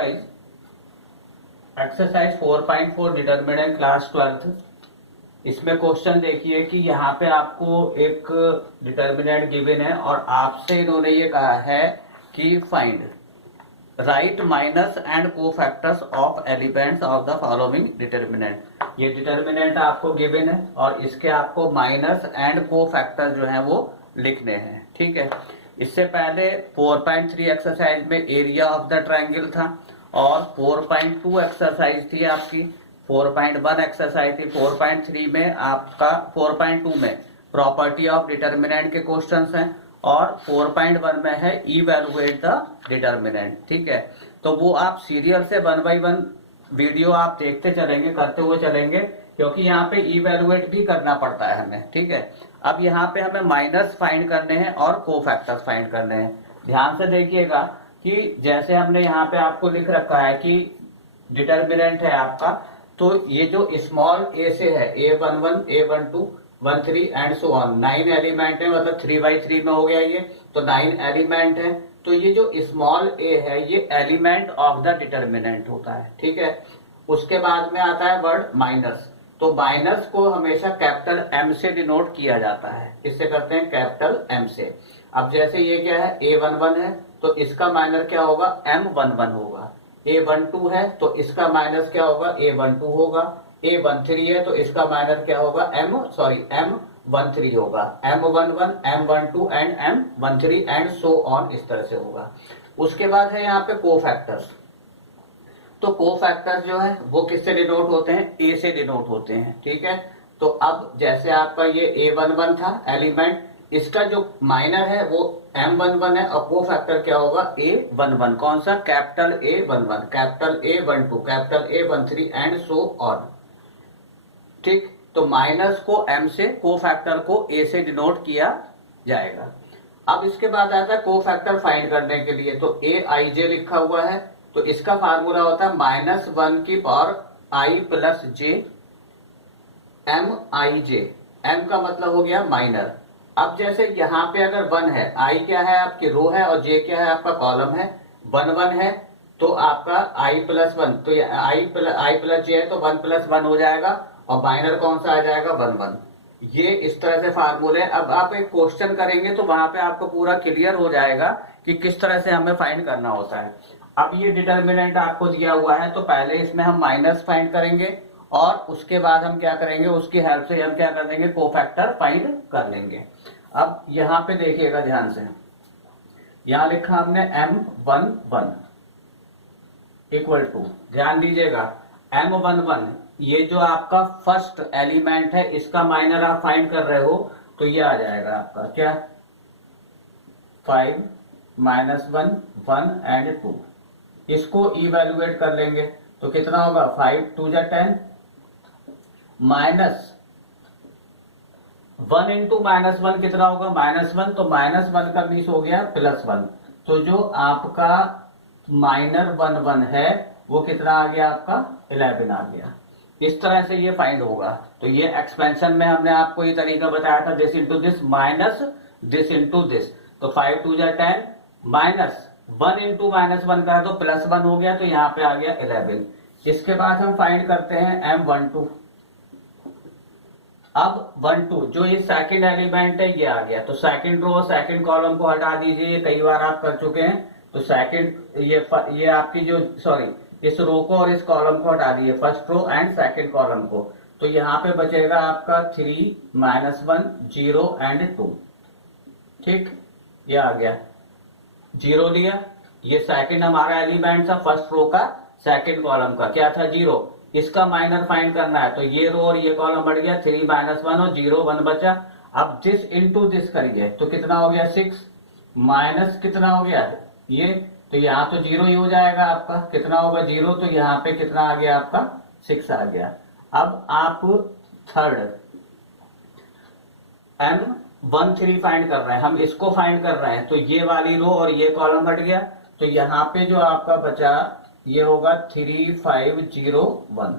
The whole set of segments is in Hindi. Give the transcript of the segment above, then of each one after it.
Guys, exercise 4.4 determinant class 12th। इसमें क्वेश्चन देखिए कि यहाँ पे आपको एक डिटरमिनेंट गिवन है और आपसे इन्होंने ये कहा है कि find right minus and cofactors of elements of the following determinant. ये डिटरमिनेंट आपको गिवन है और इसके आपको माइनस एंड कोफैक्टर जो है वो लिखने हैं। ठीक है, इससे पहले 4.3 एक्सरसाइज में एरिया ऑफ द ट्रायंगल था और 4.2 एक्सरसाइज थी आपकी, 4.1 एक्सरसाइज थी, 4.3 में आपका 4.2 में प्रॉपर्टी ऑफ डिटरमिनेंट के क्वेश्चंस हैं और 4.1 में है इवैल्यूएट द डिटरमिनेंट। ठीक है, तो वो आप सीरियल से 1 बाय 1 वीडियो आप देखते चलेंगे, करते हुए चलेंगे, क्योंकि यहाँ पे इवैल्यूएट भी करना पड़ता है हमें। ठीक है, अब यहाँ पे हमें माइनस फाइंड करने हैं और कोफैक्टर्स फाइंड करने हैं। ध्यान से देखिएगा कि जैसे हमने यहाँ पे आपको लिख रखा है कि डिटरमिनेंट है आपका, तो ये जो स्मॉल ए से है A11, A12, 13 and so on, 9 element है, मतलब 3/3 में हो गया ये, तो 9 एलिमेंट है। तो ये जो स्मॉल ए है ये एलिमेंट ऑफ द डिटरमिनेंट होता है। ठीक है, उसके बाद में आता है वर्ड माइनस, तो माइनस को हमेशा कैपिटल M से डिनोट किया जाता है, इससे करते हैं कैपिटल M से। अब जैसे ये क्या है A11 है तो इसका माइनस क्या होगा M11 होगा, A12 है तो इसका माइनस क्या होगा A12 होगा, A13 है तो इसका माइनस क्या होगा M13 होगा, M11, M12 and M13 and so on, इस तरह से होगा। उसके बाद है यहाँ पे कोफैक्टर्स, तो कोफैक्टर्स जो है वो किससे डिनोट होते हैं, ए से डिनोट होते हैं। ठीक है, तो अब जैसे आपका ये A11 था एलिमेंट, इसका जो माइनर है वो M11 है और कोफैक्टर क्या होगा A11, कौन सा, capital A11, capital A12, capital A13 and so on. ठीक, तो माइनस को M से, कोफैक्टर को A से डिनोट किया जाएगा। अब इसके बाद आता है कोफैक्टर फाइंड करने के लिए, तो AIJ लिखा हुआ है, तो इसका फार्मूला होता है -1 की power I plus J MIJ। M का मतलब हो गया माइनर। अब जैसे यहाँ पे अगर 1 है, I क्या है आपकी रो है और J क्या है आपका कॉलम है, 1 1 है तो आपका I प्लस 1, तो I प्लस J है तो 1 प्लस 1 हो जाएगा और माइनर कौन सा आ जाएगा 1 1। ये इस तरह से फार्मूले। अब आप एक क्वेश्चन करेंगे तो वहां पे आपको पूरा क्लियर हो जाएगा कि किस तरह से हमें फाइंड करना होता है। अब ये डिटरमिनेंट आपको दिया हुआ है तो पहले इसमें हम माइनस फाइंड करेंगे और उसके बाद हम क्या करेंगे, उसकी हेल्प से हम क्या कर लेंगे, कोफैक्टर फाइंड कर लेंगे। अब यहाँ पे देखिएगा ध्यान से, यहाँ लिखा हमने M11 इक्वल टू, ध्यान दीजिएगा M11 ये जो आपका फर्स्ट एलिमेंट है इसका माइनर आप फाइंड कर रहे हो, तो ये आ जाएगा आपका क्या 5 -1 1 एंड 2। इसको इवेल्युएट कर लेंगे तो कितना होगा 5 2 जा 10 माइनस 1 इंटू -1 कितना होगा -1, तो -1 का मीन्स हो गया +1, तो जो आपका माइनर 1 1 है वो कितना आ गया आपका 11 आ गया। इस तरह से ये फाइंड होगा। तो ये एक्सपेंशन में हमने आपको ये तरीका बताया था, this into this minus this into this, तो 5 2 जा 10 माइनस 1 इंटू -1 का तो +1 हो गया, तो यहाँ पे आ गया 11। इसके बाद हम फाइंड करते हैं M12। अब 12 जो ये सेकंड एलिमेंट है ये आ गया, तो सेकंड रो सेकंड कॉलम को हटा दीजिए, कई बार आप कर चुके हैं। तो सेकंड ये आपकी जो इस रो को और इस कॉलम को हटा दीजिए, first row and second column को, तो यहाँ पे बचेगा आपका 3 -1 0 एंड 2। ठीक, ये आ गया 0 लिया, ये सेकंड हमारा एलिमेंट था फर्स्ट रो का, सेकंड कॉलम का क्या था 0, इसका माइनर फाइंड करना है, तो ये रो और ये कॉलम बढ़ गया 3 -1 और 0 1 बचा। अब दिस इंटू दिस करिए तो कितना हो गया 6 माइनस कितना हो गया ये, तो यहाँ तो 0 ही हो जाएगा आपका, कितना होगा 0, तो यहाँ पे कितना आ गया आपका 6 आ गया। अब आप थर्ड M13 फाइंड कर रहे हैं, हम इसको फाइंड कर रहे हैं, तो ये वाली रो और ये कॉलम हट गया, तो यहाँ पे जो आपका बचा ये होगा 3 5 0 1।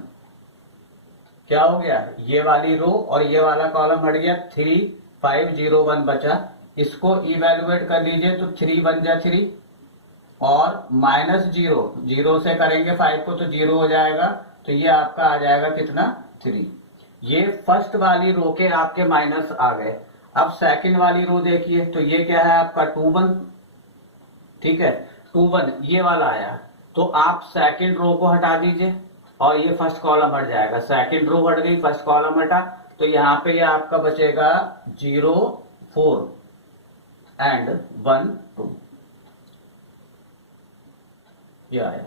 क्या हो गया, ये वाली रो और ये वाला कॉलम हट गया, 3 5 0 1 बचा। इसको इवेल्युएट कर लीजिए तो 3 1 जा 3 और माइनस 0, 0 से करेंगे 5 को तो 0 हो जाएगा, तो ये आपका आ जाएगा कितना 3। ये फर्स्ट वाली रो के आपके माइनस आ गए। अब सेकंड वाली रो देखिए, तो ये क्या है आपका 2 1, ठीक है 2 1 ये वाला आया, तो आप सेकंड रो को हटा दीजिए और ये फर्स्ट कॉलम हट जाएगा। सेकंड रो हट गई, फर्स्ट कॉलम हटा, तो यहाँ पे ये आपका बचेगा 0 4 एंड 1 2, ये आया।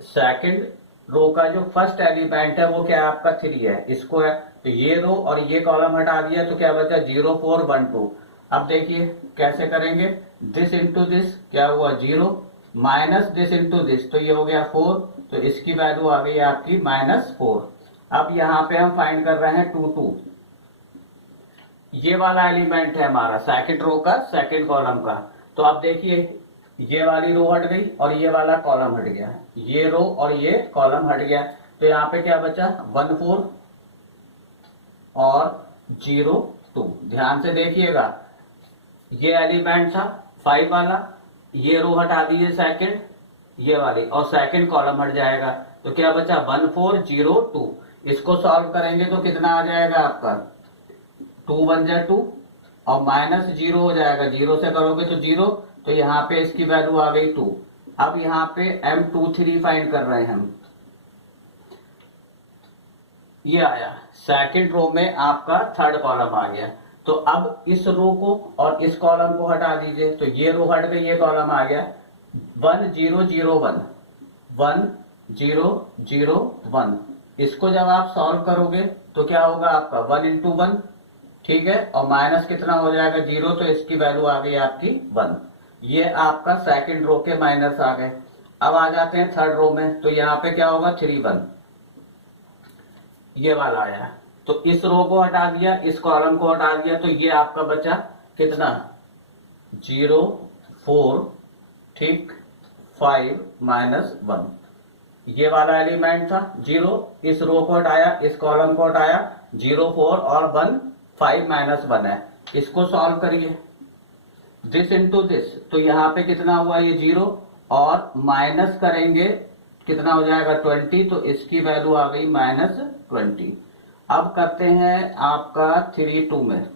सेकंड रो का जो फर्स्ट एलिमेंट है वो क्या है आपका 3 है, इसको है, तो ये रो और ये कॉलम हटा दिया, तो क्या बचा 0 4 1 2। अब देखिए कैसे करेंगे, दिस इंटू दिस क्या हुआ 0, माइनस दिस इंटू दिस, तो ये हो गया 4, तो इसकी वैल्यू आ गई आपकी -4। अब यहाँ पे हम फाइंड कर रहे हैं 2 2, ये वाला एलिमेंट है हमारा सेकंड रो का सेकंड कॉलम का। तो अब देखिए ये वाली रो हट गई और ये वाला कॉलम हट गया, ये रो और ये कॉलम हट गया, तो यहाँ पे क्या बचा 1 4 और 0 2। ध्यान से देखिएगा, ये एलिमेंट था 5 वाला, ये रो हटा दीजिए सेकंड ये वाली, और सेकंड कॉलम हट जाएगा, तो क्या बचा 1 4 0 2। इसको सॉल्व करेंगे तो कितना आ जाएगा आपका 2 1 जा 2 और माइनस 0 हो जाएगा, 0 से करोगे तो 0, तो यहाँ पे इसकी वैल्यू आ गई 2। अब यहाँ पे M23 फाइंड कर रहे हैं हम, ये आया सेकंड रो में आपका थर्ड कॉलम आ गया। तो अब इस रो को और इस कॉलम को हटा दीजिए, तो ये रो हट गई, ये कॉलम आ गया 1 0 0 1 1 0 0 1। इसको जब आप सॉल्व करोगे तो क्या होगा आपका 1 इंटू 1, ठीक है, और माइनस कितना हो जाएगा 0, तो इसकी वैल्यू आ गई आपकी 1। ये आपका सेकंड रो के माइनस आ गए। अब आ जाते हैं थर्ड रो में, तो यहाँ पे क्या होगा 3 1, ये वाला आया, तो इस रो को हटा दिया, इस कॉलम को हटा दिया, तो ये आपका बचा कितना 0 4, ठीक 5 -1, ये वाला एलिमेंट था 0, इस रो को हटाया, इस कॉलम को हटाया, 0 4 और 1 5 -1 है। इसको सॉल्व करिए, दिस इंटू दिस, तो यहाँ पे कितना हुआ ये 0 और माइनस करेंगे कितना हो जाएगा 20, तो इसकी वैल्यू आ गई -20। अब करते हैं आपका 3 2 में,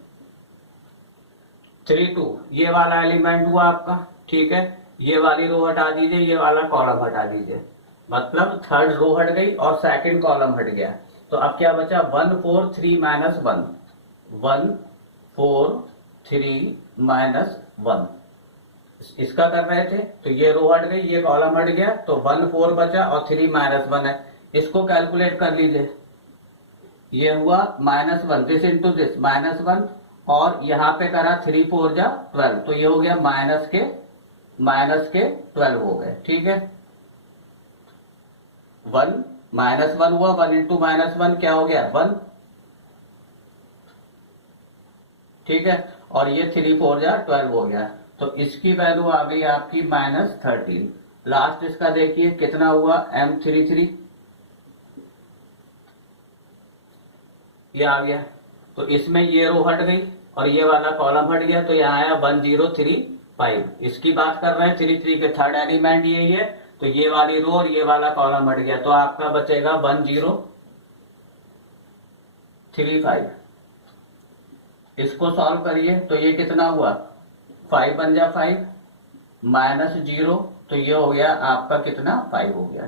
3 2 ये वाला एलिमेंट हुआ आपका, ठीक है, ये वाली रो हटा दीजिए, ये वाला कॉलम हटा दीजिए, मतलब थर्ड रो हट गई और सेकंड कॉलम हट गया। तो अब क्या बचा 1 4 3 -1, 1 4 3 -1, इसका कर रहे थे, तो ये रो हट गई, ये कॉलम हट गया, तो 1 4 बचा और 3 -1 है। इसको कैलकुलेट कर लीजिए, ये हुआ -1, दिस इंटू दिस -1, और यहाँ पे करा 3 4 जा 12, तो ये हो गया माइनस के 12 हो गए, ठीक है। 1 -1 हुआ, 1 इंटू -1 क्या हो गया 1, ठीक है, और ये 3 4 जा 12 हो गया, तो इसकी वैल्यू आ गई आपकी -13। लास्ट इसका देखिए कितना हुआ M33, ये आ गया, तो इसमें ये रो हट गई और ये वाला कॉलम हट गया, तो यहाँ आया 1 0 3 5। इसकी बात कर रहे हैं 3 3 के थर्ड एलिमेंट यही है, तो ये वाली रो और ये वाला कॉलम हट गया, तो आपका बचेगा 1 0 3 5। इसको सॉल्व करिए, तो ये कितना हुआ 5 1 जा 5 -0, तो ये हो गया आपका कितना 5 हो गया।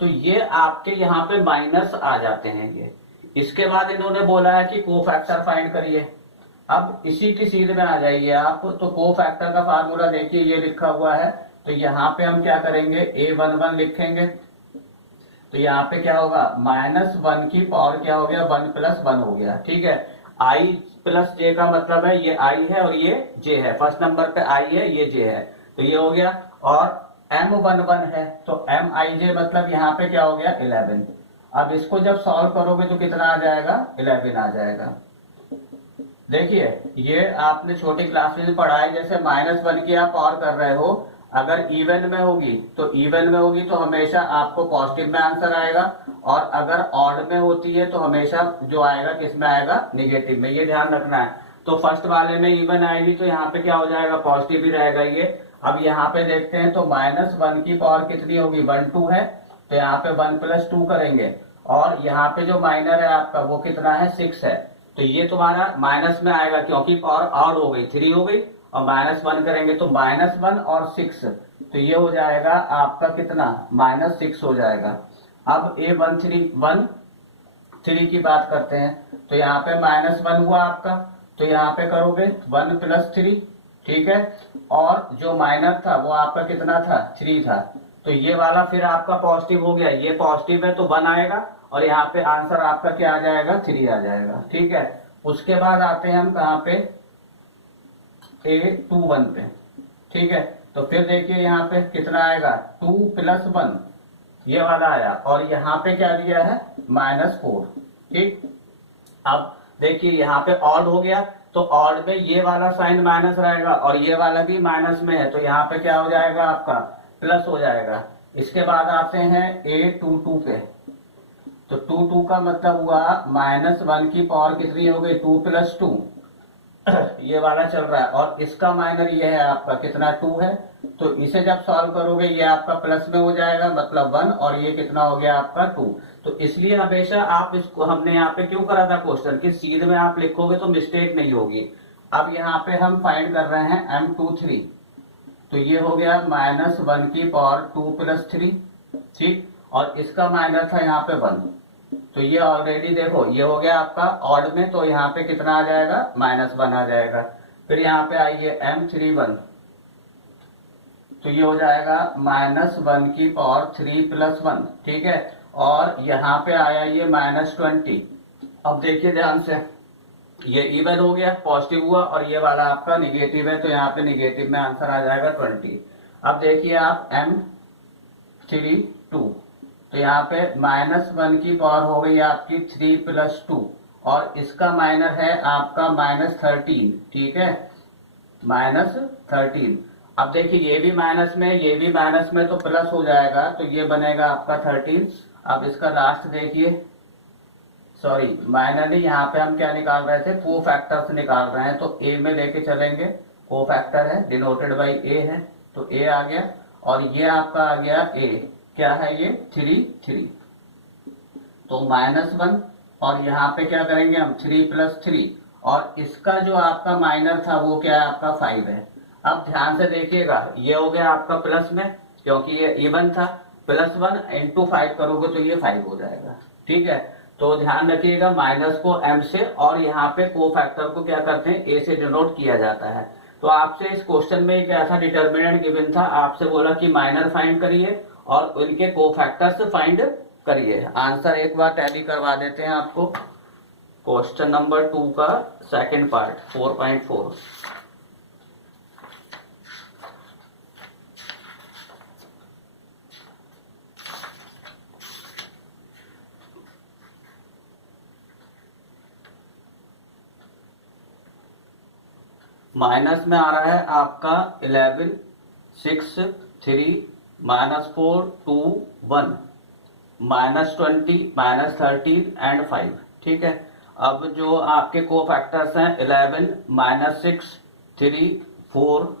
तो ये आपके यहाँ पे माइनस आ जाते हैं ये। इसके बाद इन्होंने बोला है कि कोफैक्टर फाइंड करिए। अब इसी की सीध में आ जाइए आप, तो कोफैक्टर का फार्मूला देखिए ये लिखा हुआ है, तो यहाँ पे हम क्या करेंगे A11 लिखेंगे, तो यहाँ पे क्या होगा -1 की पावर क्या हो गया 1 + 1 हो गया, ठीक है। I + j का मतलब है ये I है और ये j है, फर्स्ट नंबर पे I है, ये j है, तो ये हो गया। और M11 है, तो Mij मतलब यहाँ पे क्या हो गया 11। अब इसको जब सॉल्व करोगे तो कितना आ जाएगा 11 आ जाएगा। देखिए ये आपने छोटी क्लास में पढ़ा है, जैसे -1 की आप पावर कर रहे हो, अगर इवन में होगी तो हमेशा आपको पॉजिटिव में आंसर आएगा, और अगर ऑड में होती है तो हमेशा जो आएगा किसमें आएगा नेगेटिव में, ये ध्यान रखना है। तो फर्स्ट वाले में इवन आएगी तो यहाँ पे क्या हो जाएगा पॉजिटिव ही रहेगा ये। अब यहाँ पे देखते हैं तो -1 की पावर कितनी होगी, 1 2 है, तो यहाँ पे 1 + 2 करेंगे, और यहाँ पे जो माइनर है आपका वो कितना है, 6 है, तो ये तुम्हारा माइनस में आएगा क्योंकि पावर ऑड हो गई, 3 हो गई, और -1 करेंगे तो -1 और 6, तो ये हो जाएगा आपका कितना, -6 हो जाएगा। अब A13 की बात करते हैं, तो यहाँ पे -1 हुआ आपका, तो यहाँ पे करोगे 1 + 3, ठीक है, और जो माइनर था वो आपका कितना था, 3 था, तो ये वाला फिर आपका पॉजिटिव हो गया, ये पॉजिटिव है तो 1 आएगा, और यहाँ पे आंसर आपका क्या आ जाएगा, 3 आ जाएगा, ठीक है। उसके बाद आते हैं हम कहाँ पे, A21 पे, ठीक है, तो फिर देखिए यहाँ पे कितना आएगा, 2 + 1, ये वाला आया, और यहाँ पे क्या दिया है, -4, ठीक। अब देखिए यहाँ पे ऑड हो गया, तो ऑड में ये वाला साइन माइनस रहेगा और ये वाला भी माइनस में है, तो यहाँ पे क्या हो जाएगा आपका, प्लस हो जाएगा। इसके बाद आते हैं A22 पे, तो 2 का मतलब हुआ -1 की पावर कितनी हो गई, 2 + 2, ये वाला चल रहा है, और इसका माइनर ये है आपका कितना, 2 है, तो इसे जब सॉल्व करोगे ये आपका प्लस में हो जाएगा, मतलब 1, और ये कितना हो गया आपका 2, तो इसलिए हमेशा आप इसको, हमने यहाँ पे क्यों करा था क्वेश्चन कि सीध में आप लिखोगे तो मिस्टेक नहीं होगी। अब यहाँ पे हम फाइंड कर रहे हैं M23, तो ये हो गया -1 की पावर 2 + 3, ठीक, और इसका माइनर था यहाँ पे 1, तो ये ऑलरेडी देखो ये हो गया आपका ऑड में, तो यहाँ पे कितना आ जाएगा, -1 आ जाएगा। फिर यहाँ पे आइए M31, तो ये हो जाएगा -1 की पावर 3 + 1, ठीक है, और यहाँ पे आया ये -20। अब देखिए ध्यान से, ये इवन हो गया, पॉजिटिव हुआ, और ये वाला आपका निगेटिव है, तो यहाँ पे निगेटिव में आंसर आ जाएगा 20। अब देखिए आप M32, तो यहाँ पे -1 की पावर हो गई आपकी 3 + 2, और इसका माइनर है आपका -13, ठीक है, -13। अब देखिए ये भी माइनस में, ये भी माइनस में, तो प्लस हो जाएगा, तो ये बनेगा आपका 13। अब इसका लास्ट देखिए, सॉरी माइनर नहीं, यहाँ पे हम क्या निकाल रहे थे, को फैक्टर्स निकाल रहे हैं, तो ए में लेके चलेंगे, को फैक्टर है डिनोटेड बाई ए है, तो ए आ गया, और ये आपका आ गया ए, क्या है ये 3, तो -1, और यहाँ पे क्या करेंगे हम, 3 + 3, और इसका जो आपका माइनर था वो क्या है आपका 5 है। अब ध्यान से देखिएगा, ये हो गया आपका प्लस में क्योंकि ये इवन था, +1 × 5 करोगे तो ये 5 हो जाएगा, ठीक है। तो ध्यान रखिएगा माइनस को m से, और यहाँ पे को फैक्टर को क्या करते हैं, a से डिनोट किया जाता है। तो आपसे इस क्वेश्चन में एक ऐसा डिटर्मिनेंट गिवन था, आपसे बोला कि माइनर फाइंड करिए और उनके को फैक्टर्स फाइंड करिए। आंसर एक बार टैली करवा देते हैं आपको, क्वेश्चन नंबर 2 का सेकंड पार्ट 4.4। माइनस में आ रहा है आपका 11, 6, 3, -4, 2, 1, -20, -13 एंड 5, ठीक है। अब जो आपके को फैक्टर्स हैं 11, -6, 3, 4,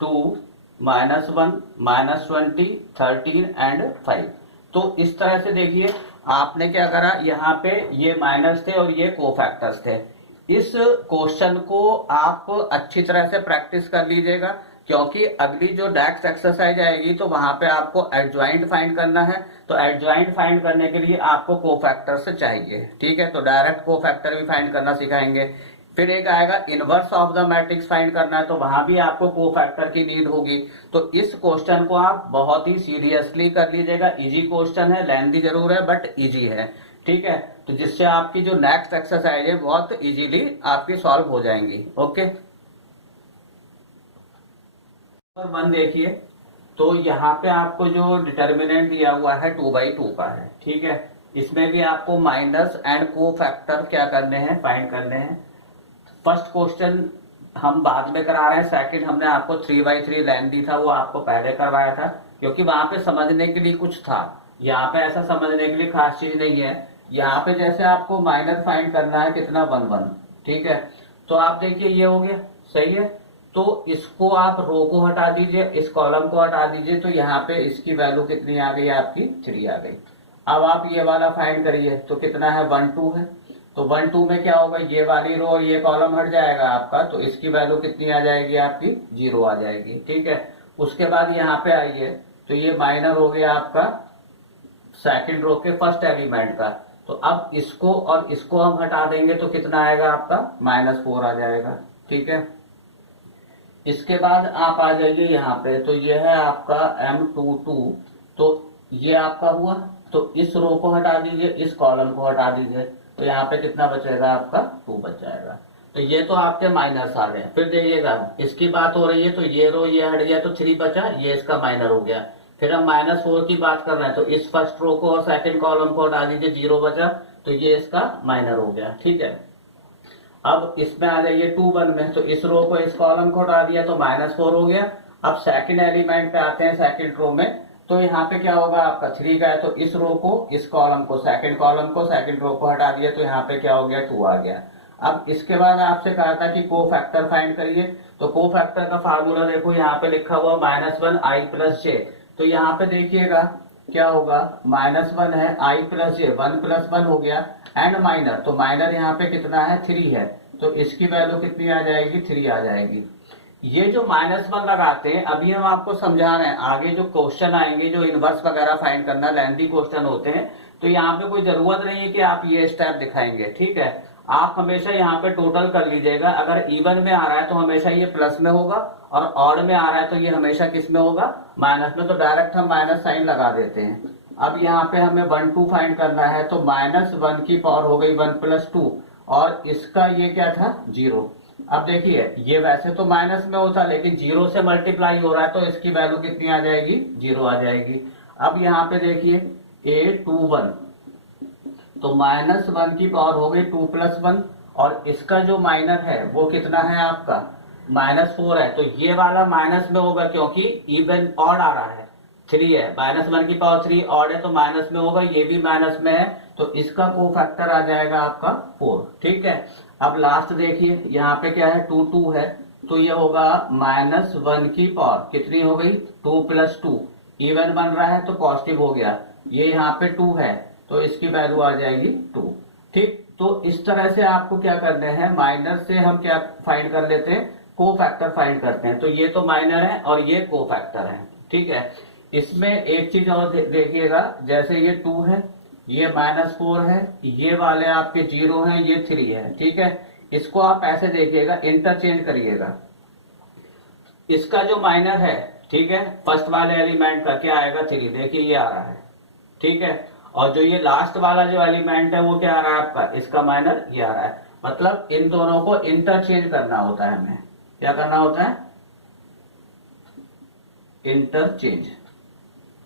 2, -1, -20, 13 एंड 5। तो इस तरह से देखिए आपने क्या करा, यहाँ पे ये माइनस थे और ये को फैक्टर्स थे। इस क्वेश्चन को आप अच्छी तरह से प्रैक्टिस कर लीजिएगा, क्योंकि अगली जो नेक्स्ट एक्सरसाइज आएगी तो वहां पे आपको एडजॉइंट फाइंड करना है, तो एडजॉइंट फाइंड करने के लिए आपको कोफैक्टर्स चाहिए, ठीक है। तो डायरेक्ट कोफैक्टर भी फाइंड करना सिखाएंगे। फिर एक आएगा inverse of the matrix find करना है, तो वहां भी आपको कोफैक्टर की नीड होगी। तो इस क्वेश्चन को आप बहुत ही सीरियसली कर लीजिएगा, इजी क्वेश्चन है, लेंथी जरूर है बट इजी है, ठीक है। तो जिससे आपकी जो नेक्स्ट एक्सरसाइज है बहुत इजीली आपकी सॉल्व हो जाएंगी। ओके, नंबर 1 देखिए, तो यहाँ पे आपको जो डिटर्मिनेंट दिया हुआ है 2/2 का है, ठीक है। इसमें भी आपको माइनस एंड को फैक्टर क्या करने हैं, फाइंड करने हैं। फर्स्ट क्वेश्चन हम बाद में करा रहे हैं, सेकंड हमने आपको 3/3 लेंथी था वो आपको पहले करवाया था, क्योंकि वहां पे समझने के लिए कुछ था, यहाँ पे ऐसा समझने के लिए खास चीज नहीं है। यहाँ पे जैसे आपको माइनर फाइंड करना है कितना 1, 1, ठीक है। तो आप देखिए ये हो गया, सही है। तो इसको आप रो को हटा दीजिए, इस कॉलम को हटा दीजिए, तो यहाँ पे इसकी वैल्यू कितनी आ गई आपकी 3 आ गई। अब आप ये वाला फाइंड करिए, तो कितना है 1 2 है, तो 1 2 में क्या होगा, ये वाली रो और ये कॉलम हट जाएगा आपका, तो इसकी वैल्यू कितनी आ जाएगी आपकी 0 आ जाएगी। ठीक है, उसके बाद यहाँ पे आइए, तो ये माइनर हो गया आपका सेकंड रो के फर्स्ट एलिमेंट का, तो अब इसको और इसको हम हटा देंगे तो कितना आएगा आपका -4 आ जाएगा। ठीक है, इसके बाद आप आ जाइए यहाँ पे, तो ये है आपका M22, तो ये आपका हुआ, तो इस रो को हटा दीजिए, इस कॉलम को हटा दीजिए, तो यहाँ पे कितना बचेगा आपका 2 बच जाएगा। तो ये तो आपके माइनर्स आ गए। फिर देखिएगा इसकी बात हो रही है, तो ये रो ये हट गया तो 3 बचा, ये इसका माइनर हो गया। फिर हम -4 की बात कर रहे हैं, तो इस फर्स्ट रो को और सेकंड कॉलम को हटा दीजिए, 0 बचा, तो ये इसका माइनर हो गया। ठीक है, अब इसमें आ जाइए 2 1 में, तो इस रो को इस कॉलम को हटा दिया तो -4 हो गया। अब सेकंड एलिमेंट पे आते हैं, सेकंड रो में, तो यहाँ पे क्या होगा आपका 3 का है, तो इस रो को इस कॉलम को सेकंड रो को हटा दिया, तो यहाँ पे क्या हो गया 2 आ गया। अब इसके बाद आपसे कहा था कि को फैक्टर फाइंड करिए, तो को फैक्टर का फार्मूला देखो यहाँ पे लिखा हुआ -1 i + j, तो यहाँ पे देखिएगा क्या होगा, -1 है i + j, 1 + 1 हो गया, एंड माइनर, तो माइनर यहाँ पे कितना है 3 है, तो इसकी वैल्यू कितनी आ जाएगी 3 आ जाएगी। ये जो -1 लगाते हैं, अभी हम आपको समझा रहे हैं, आगे जो क्वेश्चन आएंगे जो इनवर्स वगैरह फाइंड करना, लेंथी क्वेश्चन होते हैं, तो यहाँ पे कोई जरूरत नहीं है कि आप ये स्टेप दिखाएंगे। ठीक है, आप हमेशा यहाँ पे टोटल कर लीजिएगा, अगर इवन में आ रहा है तो हमेशा ये प्लस में होगा, और ऑड में आ रहा है तो ये हमेशा किस में होगा, माइनस में, तो डायरेक्ट हम माइनस साइन लगा देते हैं। अब यहाँ पे हमें 1 2 फाइंड करना है, तो -1 की पावर हो गई 1 + 2, और इसका ये क्या था 0। अब देखिए ये वैसे तो माइनस में होता, लेकिन 0 से मल्टीप्लाई हो रहा है, तो इसकी वैल्यू कितनी आ जाएगी 0 आ जाएगी। अब यहाँ पे देखिए A21, तो -1 की पावर हो गई 2 + 1, और इसका जो माइनर है वो कितना है आपका -4 है, तो ये वाला माइनस में होगा क्योंकि इवन ऑड आ रहा है, 3 है, -1 की पावर 3 ऑड है तो माइनस में होगा, ये भी माइनस में है, तो इसका कोफैक्टर आ जाएगा आपका 4। ठीक है, अब लास्ट देखिए यहाँ पे क्या है 2 2 है, तो ये होगा -1 की पावर कितनी हो गई 2 + 2, इवन बन रहा है तो पॉजिटिव हो गया, ये यहाँ पे 2 है, तो इसकी वैल्यू आ जाएगी 2। ठीक, तो इस तरह से आपको क्या करना है, माइनर से हम क्या फाइंड कर लेते हैं, को फैक्टर फाइंड करते हैं। तो ये तो माइनर है और ये को फैक्टर है। ठीक है, इसमें एक चीज और देखिएगा, जैसे ये 2 है, ये -4 है, ये वाले आपके 0 हैं, ये 3 है। ठीक है, इसको आप ऐसे देखिएगा, इंटरचेंज करिएगा। इसका जो माइनर है, ठीक है, फर्स्ट वाले एलिमेंट का क्या आएगा 3, देखिए ये आ रहा है। ठीक है, और जो ये लास्ट वाला जो एलिमेंट है वो क्या आ रहा है आपका, इसका माइनर ये आ रहा है। मतलब इन दोनों को इंटरचेंज करना होता है, हमें क्या करना होता है, इंटरचेंज,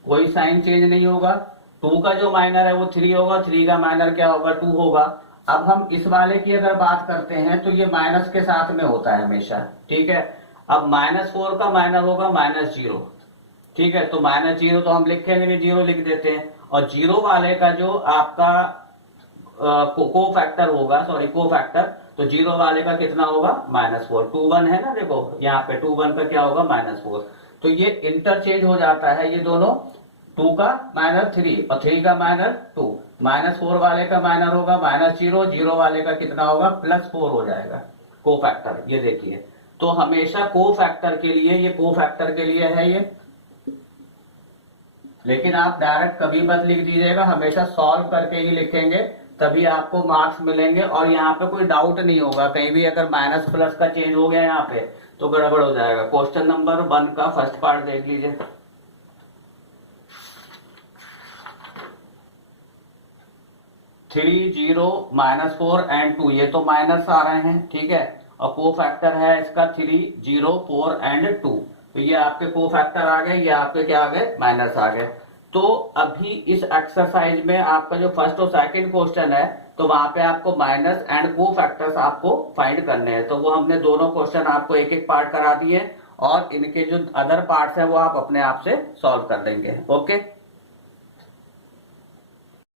कोई साइन चेंज नहीं होगा। 2 का जो माइनर है वो 3 होगा, 3 का माइनर क्या होगा 2 होगा। अब हम इस वाले की अगर बात करते हैं तो ये माइनस के साथ में होता है हमेशा। ठीक है, अब -4 का माइनर होगा -0। ठीक है, तो -0 तो हम लिखेंगे नहीं, 0 लिख देते हैं, और 0 वाले का जो आपका को फैक्टर होगा, सॉरी को फैक्टर, तो 0 वाले का कितना होगा -4। 2 1 है ना, देखो यहाँ पे 2 1 का क्या होगा -4, तो ये इंटरचेंज हो जाता है, ये दोनों 2 का माइनर 3 और 3 का माइनर 2, -4 वाले का माइनर होगा -0, 0 वाले का कितना होगा +4 हो जाएगा को फैक्टर। ये देखिए, तो हमेशा को फैक्टर के लिए, ये को फैक्टर के लिए है ये, लेकिन आप डायरेक्ट कभी मत लिख दीजिएगा, हमेशा सॉल्व करके ही लिखेंगे, तभी आपको मार्क्स मिलेंगे। और यहाँ पे कोई डाउट नहीं होगा, कहीं भी अगर माइनस प्लस का चेंज हो गया यहाँ पे तो गड़बड़ हो जाएगा। क्वेश्चन नंबर 1 का फर्स्ट पार्ट देख लीजिए। 3 0 -4 एंड 2, ये तो माइनस आ रहे हैं। ठीक है, और को फैक्टर है इसका 3 0 4 एंड 2, तो ये आपके को फैक्टर आ गए, ये आपके क्या आ गए माइनस आ गए। तो अभी इस एक्सरसाइज में आपका जो फर्स्ट और सेकंड क्वेश्चन है, तो वहां पे आपको माइनस एंड को फैक्टर्स आपको फाइंड करने हैं, तो वो हमने दोनों क्वेश्चन आपको एक एक पार्ट करा दिए, और इनके जो अदर पार्ट्स हैं वो आप अपने आप से सॉल्व कर लेंगे। ओके।